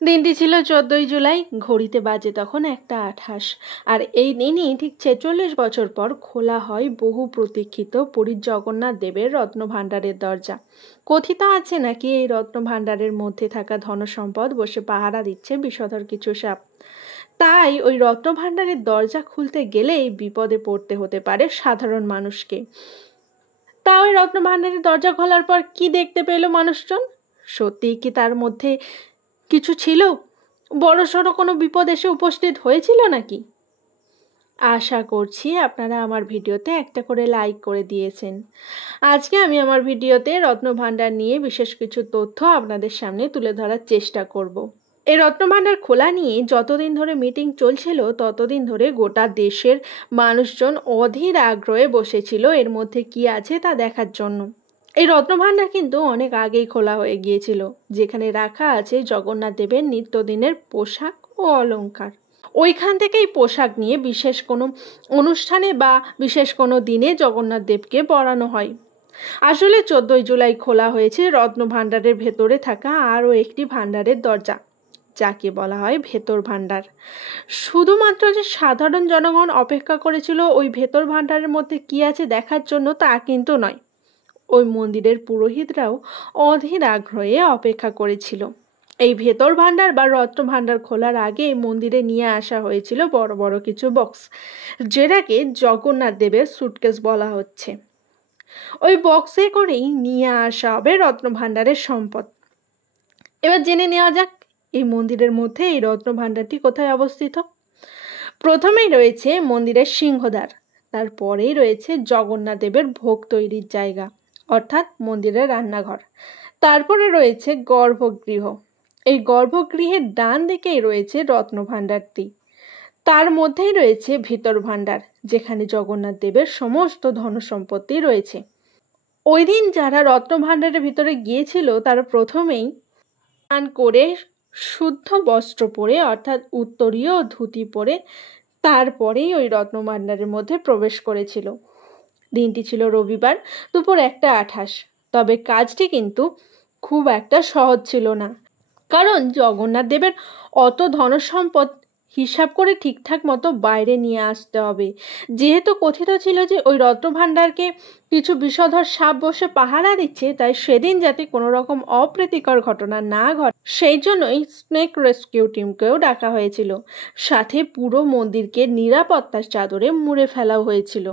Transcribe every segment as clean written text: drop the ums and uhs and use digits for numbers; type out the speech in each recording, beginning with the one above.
দিনটি ছিল 14ই জুলাই। ঘড়িতে বাজে তখন 1:28। আর এই দিনই ঠিক 46 বছর পর খোলা হয় বহু প্রতীক্ষিত পুরীর জগন্নাথ দেবের রত্নভাণ্ডারের দরজা। কথিত আছে নাকি এই রত্নভাণ্ডারের মধ্যে থাকা ধনসম্পদ বসে পাহারা দিচ্ছে বিষধর কিছু সাপ। তাই ওই রত্নভাণ্ডারের দরজা খুলতে গেলেই বিপদে পড়তে হতে পারে সাধারণ মানুষকে। তা ওই রত্নভাণ্ডারের দরজা খোলার পর কি দেখতে পেল মানুষজন? সত্যিই কি তার মধ্যে কিছু ছিল? বড়সড় কোনো বিপদ এসে উপস্থিত হয়েছিল নাকি? আশা করছি আপনারা আমার ভিডিওতে একটা করে লাইক করে দিয়েছেন। আজকে আমি আমার ভিডিওতে রত্নভাণ্ডার নিয়ে বিশেষ কিছু তথ্য আপনাদের সামনে তুলে ধরার চেষ্টা করব। এই রত্নভাণ্ডার খোলা নিয়ে যতদিন ধরে মিটিং চলছিল ততদিন ধরে গোটা দেশের মানুষজন অধীর আগ্রহে বসেছিল এর মধ্যে কি আছে তা দেখার জন্য। এই রত্নভাণ্ডার কিন্তু অনেক আগেই খোলা হয়ে গিয়েছিল, যেখানে রাখা আছে জগন্নাথ দেবের নিত্যদিনের পোশাক ও অলংকার। ওইখান থেকেই পোশাক নিয়ে বিশেষ কোনো অনুষ্ঠানে বা বিশেষ কোনো দিনে জগন্নাথ দেবকে পরানো হয়। আসলে 14ই জুলাই খোলা হয়েছে রত্নভাণ্ডারের ভেতরে থাকা আরও একটি ভাণ্ডারের দরজা, যাকে বলা হয় ভেতর ভাণ্ডার। শুধুমাত্র যে সাধারণ জনগণ অপেক্ষা করেছিল ওই ভেতর ভাণ্ডারের মধ্যে কি আছে দেখার জন্য তা কিন্তু নয়, ওই মন্দিরের পুরোহিতরাও অধীর আগ্রহে অপেক্ষা করেছিল। এই ভেতর ভাণ্ডার বা রত্ন ভাণ্ডার খোলার আগে মন্দিরে নিয়ে আসা হয়েছিল বড় বড় কিছু বক্স, যেটাকে জগন্নাথ দেবের সুটকেস বলা হচ্ছে। ওই বক্সে করেই নিয়ে আসা হবে রত্ন ভাণ্ডারের সম্পদ। এবার জেনে নেওয়া যাক এই মন্দিরের মধ্যে এই রত্ন ভাণ্ডারটি কোথায় অবস্থিত। প্রথমেই রয়েছে মন্দিরের সিংহদ্বার, তারপরেই রয়েছে জগন্নাথ দেবের ভোগ তৈরির জায়গা অর্থাৎ মন্দিরের রান্নাঘর, তারপরে রয়েছে গর্ভগৃহ। এই গর্ভগৃহের ডান দিকেই রয়েছে রত্নভাণ্ডারটি, তার মধ্যেই রয়েছে ভিতর ভাণ্ডার, যেখানে জগন্নাথ দেবের সমস্ত ধনসম্পত্তি রয়েছে। ওই দিন যারা রত্নভাণ্ডারের ভিতরে গিয়েছিল তারা প্রথমেই স্নান করে শুদ্ধ বস্ত্র পরে অর্থাৎ উত্তরীয় ধুতি পরে তারপরেই ওই রত্নভাণ্ডারের মধ্যে প্রবেশ করেছিল। দিনটি ছিল রবিবার, দুপুর 1:28। তবে কাজটি কিন্তু খুব একটা সহজ ছিল না, কারণ জগন্নাথ দেবের অত ধনসম্পদ হিসাব করে ঠিকঠাক মতো বাইরে নিয়ে আসতে হবে। যেহেতু কথিত ছিল যে ওই রত্নভাণ্ডারকে কিছু বিষধর সাপ বসে পাহারা দিচ্ছে, তাই সেদিন যাতে কোনো রকম অপ্রীতিকর ঘটনা না ঘটে সেই জন্যই স্নেক রেস্কিউ টিমকেও ডাকা হয়েছিল। সাথে পুরো মন্দিরকে নিরাপত্তার চাদরে মুড়ে ফেলা হয়েছিল।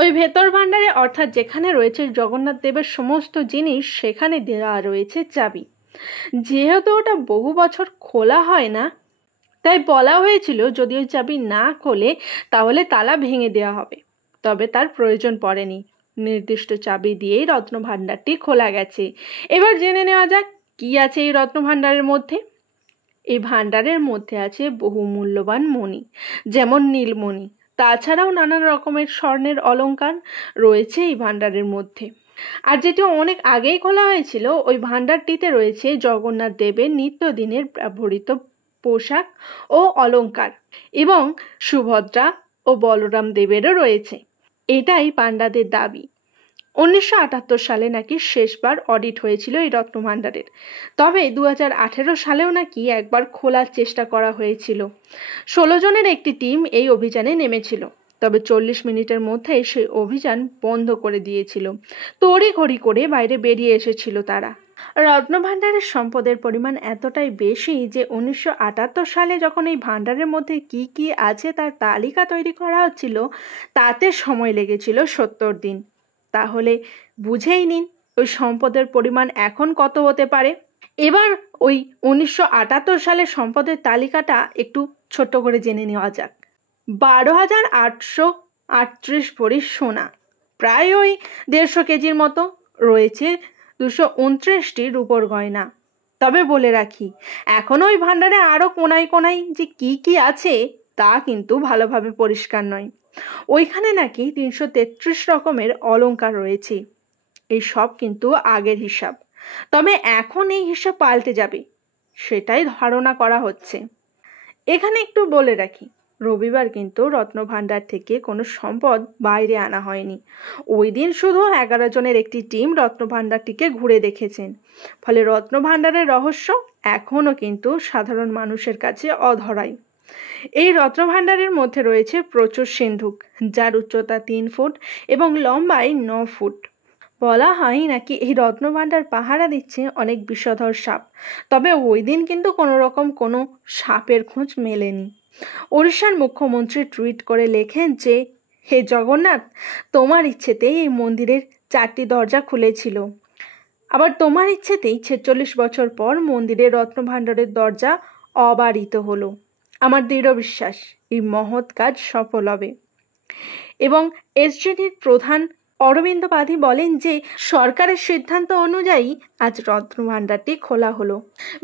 ওই ভেতর ভাণ্ডারে অর্থাৎ যেখানে রয়েছে জগন্নাথ দেবের সমস্ত জিনিস, সেখানে দেওয়া রয়েছে চাবি। যেহেতু ওটা বহু বছর খোলা হয় না, তাই বলা হয়েছিল যদি ওই চাবি না খোলে তাহলে তালা ভেঙে দেওয়া হবে। তবে তার প্রয়োজন পড়েনি, নির্দিষ্ট চাবি দিয়েই রত্নভাণ্ডারটি খোলা গেছে। এবার জেনে নেওয়া যাক কি আছে এই রত্নভাণ্ডারের মধ্যে। এই ভাণ্ডারের মধ্যে আছে বহু মূল্যবান মণি, যেমন নীলমণি। তাছাড়াও নানান রকমের স্বর্ণের অলংকার রয়েছে এই ভাণ্ডারের মধ্যে। আর যেটি অনেক আগেই খোলা হয়েছিল ওই ভাণ্ডারটিতে রয়েছে জগন্নাথ দেবের নিত্যদিনের ব্যবহৃত পোশাক ও অলংকার, এবং সুভদ্রা ও বলরাম দেবেরও রয়েছে। এটাই পাণ্ডাদের দাবি। 1978 সালে নাকি শেষবার অডিট হয়েছিল এই রত্নভাণ্ডারের। তবে 2018 সালেও নাকি একবার খোলার চেষ্টা করা হয়েছিল। 16 জনের একটি টিম এই অভিযানে নেমেছিল, তবে 40 মিনিটের মধ্যেই সেই অভিযান বন্ধ করে দিয়েছিল। তড়িঘড়ি করে বাইরে বেরিয়ে এসেছিল তারা। রত্নভাণ্ডারের সম্পদের পরিমাণ এতটাই বেশি যে 1978 সালে যখন এই ভাণ্ডারের মধ্যে কি কি আছে তার তালিকা তৈরি করা হচ্ছিল, তাতে সময় লেগেছিল 70 দিন। তাহলে বুঝেই নিন ওই সম্পদের পরিমাণ এখন কত হতে পারে। এবার ওই 1978 সালের সম্পদের তালিকাটা একটু ছোট্ট করে জেনে নেওয়া যাক। 12,838 ভরি সোনা, প্রায় ওই 150 কেজির মতো। রয়েছে 229টি রূপোর গয়না। তবে বলে রাখি, এখনো ওই ভাণ্ডারে আরও কোনায় কোনায় যে কি কি আছে তা কিন্তু ভালোভাবে পরিষ্কার নয়। ওইখানে নাকি 333 রকমের অলংকার রয়েছে। এই সব কিন্তু আগের হিসাব, তবে এখন এই হিসাব পাল্টে যাবে সেটাই ধারণা করা হচ্ছে। এখানে একটু বলে রাখি, রবিবার কিন্তু রত্নভাণ্ডার থেকে কোনো সম্পদ বাইরে আনা হয়নি। ওই দিন শুধু 11 জনের একটি টিম রত্নভাণ্ডারটিকে ঘুরে দেখেছেন। ফলে রত্নভাণ্ডারের রহস্য এখনও কিন্তু সাধারণ মানুষের কাছে অধরাই। এই রত্নভাণ্ডারের মধ্যে রয়েছে প্রচুর সিন্ধুক, যার উচ্চতা 3 ফুট এবং লম্বায় 9 ফুট। বলা হয় নাকি এই রত্নভাণ্ডার পাহারা দিচ্ছে অনেক বিষধর সাপ, তবে ওই দিন কিন্তু কোনো সাপের খোঁজ মেলেনি। ওড়িশার মুখ্যমন্ত্রী টুইট করে লেখেন যে, হে জগন্নাথ, তোমার ইচ্ছেতেই এই মন্দিরের 4টি দরজা খুলেছিল, আবার তোমার ইচ্ছেতেই 46 বছর পর মন্দিরের রত্নভাণ্ডারের দরজা অবারিত হলো। আমার দৃঢ় বিশ্বাস এই মহৎ কাজ সফল হবে। এবং এসজিডির প্রধান অরবিন্দ পাধি বলেন যে, সরকারের সিদ্ধান্ত অনুযায়ী আজ রত্নভাণ্ডারটি খোলা হলো।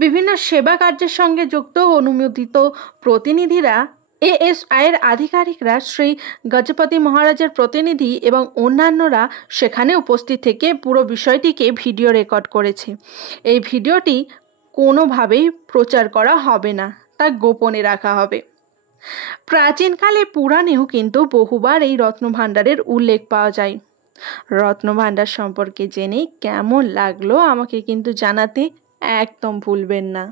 বিভিন্ন সেবা কার্যের সঙ্গে যুক্ত অনুমোদিত প্রতিনিধিরা, এএসআইয়ের আধিকারিকরা, শ্রী গজপতি মহারাজের প্রতিনিধি এবং অন্যান্যরা সেখানে উপস্থিত থেকে পুরো বিষয়টিকে ভিডিও রেকর্ড করেছে। এই ভিডিওটি কোনোভাবেই প্রচার করা হবে না, তা গোপনে রাখা হবে। প্রাচীনকালে পুরাণেও কিন্তু বহুবার এই রত্নভাণ্ডারের উল্লেখ পাওয়া যায়। রত্নভাণ্ডার সম্পর্কে জেনে কেমন লাগলো আমাকে কিন্তু জানাতে একদম ভুলবেন না।